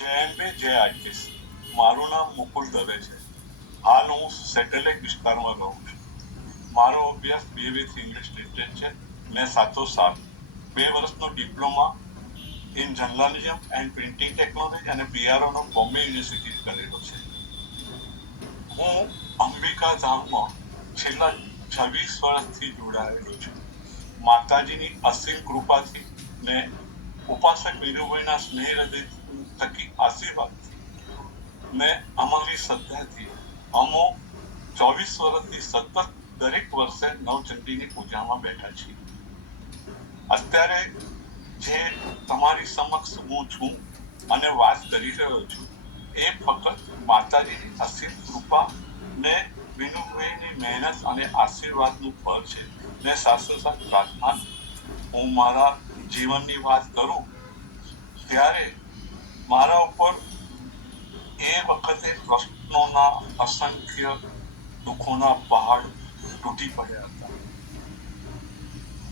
જય જય આર્ટિસ્ટ. મારું નામ મુકુલ દવે છે. હાલ હું સેટેલાઇટ વિસ્તારમાં રહું છું. મારો અભ્યાસ BA ઇંગ્લિશ લિટરેચર છે ને સાથોસાથ 2 વર્ષનો diploma in journalism and printing technology અને PRO નો બોમ્બે યુનિવર્સિટી કરેલો છે. હું અંબિકા ધામમાં છેલ્લા 26 વર્ષથી જોડાયેલો છું. માતાજીની અસીમ કૃપાથી ને ઉપાસક વિનુભાઈના સ્નેહ હૃદય થકી આશીર્વાદથી ને અમારી શ્રદ્ધાથી અમો 24 વર્ષથી સતત દરેક વર્ષે નવચંડીની પૂજામાં બેઠા છીએ. અત્યારે જે તમારી સમક્ષ હું છું અને વાત કરી રહ્યો છું એ ફક્ત માતાજીની અસીમ કૃપા ને વિનુભાઈની મહેનત અને આશીર્વાદનું ફળ છે ને સાથોસાથ પ્રાર્થના. હું મારા જીવનની વાત કરું ત્યારે મારા ઉપર એ વખતે પ્રશ્નોના અસંખ્ય દુઃખોના પહાડ તૂટી પડ્યા હતા.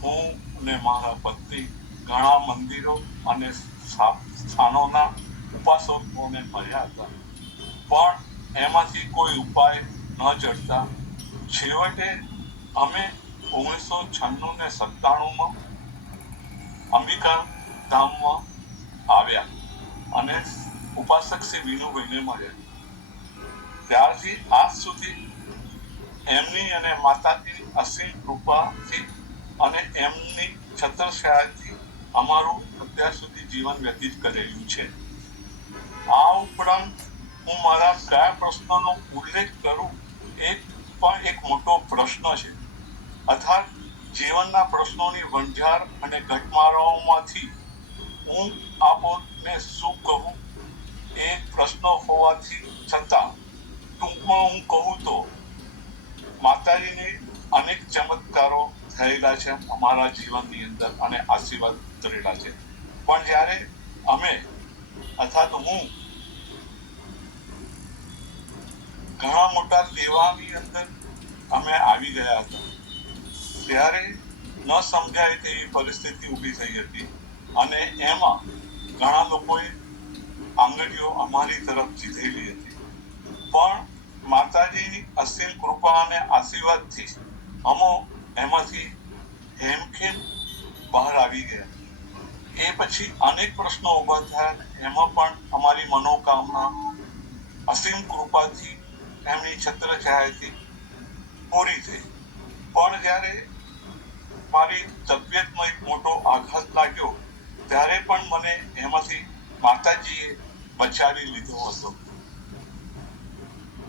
હું ને મારા પત્ની ઘણા મંદિરો અને સ્થાનોના ઉપાસકોને મળ્યા હતા, પણ એમાંથી કોઈ ઉપાય ન જડતા છેવટે અમે 1996 ને 97 અંબિકા ધામમાં આવ્યા અને ઉપાસક શ્રી વિનુભાઈને મળ્યા. ત્યારથી આજ સુધી એમની અને માતાજીની અસીમ કૃપાથી અને એમની છત્રછાયાથી અમારું અત્યાર સુધી જીવન વ્યતીત કરેલું છે. આ ઉપરાંત હું મારા કયા પ્રશ્નનો ઉલ્લેખ કરું એ પણ એક મોટો પ્રશ્ન છે. અર્થાત જીવનના પ્રશ્નોની વણઝાર અને ઘટમાળાઓમાંથી હું આપોને શું કહું એ પ્રશ્નો હોવાથી છતાં ટૂંકમાં હું કહું તો માતાજીને અનેક ચમત્કારો થયેલા છે અમારા જીવનની અંદર અને આશીર્વાદ કરેલા છે. પણ જ્યારે અમે અર્થાત હું ઘણા મોટા લેવાની અંદર અમે આવી ગયા હતા ત્યારે ન સમજાય તેવી પરિસ્થિતિ ઊભી થઈ હતી અને એમાં ઘણા લોકોએ આંગળીઓ અમારી તરફ જીધેલી હતી. પણ માતાજીની અસીમ કૃપા અને આશીર્વાદથી અમો એમાંથી હેમખેમ બહાર આવી ગયા. એ પછી અનેક પ્રશ્નો ઊભા થયા. એમાં પણ અમારી મનોકામના અસીમ કૃપાથી એમની છત્રછાયાથી પૂરી થઈ. પણ જ્યારે મારી તબિયતમાં એક મોટો આઘાત લાગ્યો ત્યારે પણ મને એમાંથી માતાજીએ બચાવી લીધો હતો.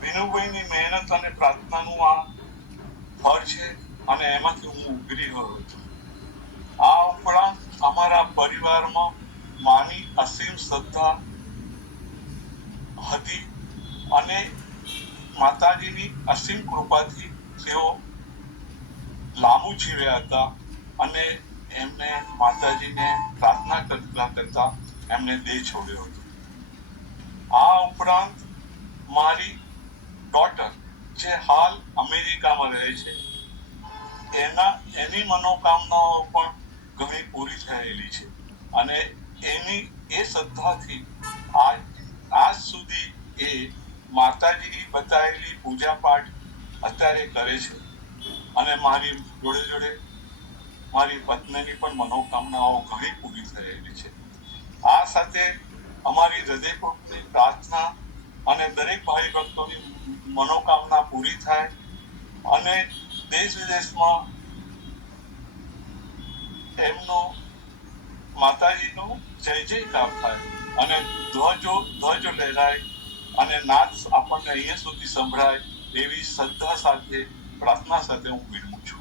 વિનુભાઈની મહેનત અને પ્રાર્થનાનું આ ફળ છે અને એમાંથી હું ઉભરી ગયો હતો. આ ઉપરાંત અમારા પરિવારમાં માની અસીમ શ્રદ્ધા હતી અને માતાજીની અસીમ કૃપાથી તેઓ લાંબુ જીવ્યા હતા અને એમને માતાજીને પ્રાર્થના કરતા એમને દેહ છોડ્યો હતો. આ ઉપરાંત મારી ડોટર જે હાલ અમેરિકામાં રહે છે એની મનોકામનાઓ પણ ઘણી પૂરી થયેલી છે અને એની એ શ્રદ્ધાથી આજ સુધી એ માતાજીની બતાવેલી પૂજા પાઠ અત્યારે કરે છે અને મારી જોડે જોડે મારી પત્નીની પણ મનોકામનાઓ ઘણી પૂરી થયેલી છે. આ સાથે અમારી હૃદયપૂર્વકની પ્રાર્થના અને દરેક ભાઈ ભક્તોની મનોકામના પૂરી થાય અને દેશ વિદેશમાં એમનો માતાજીનો જય જયકાર થાય અને ધ્વજ લહેરાય અને નાદ આપણને અહીંયા સુધી સંભળાય એવી શ્રદ્ધા સાથે પ્રાર્થના સાથે હું વિરમું છું.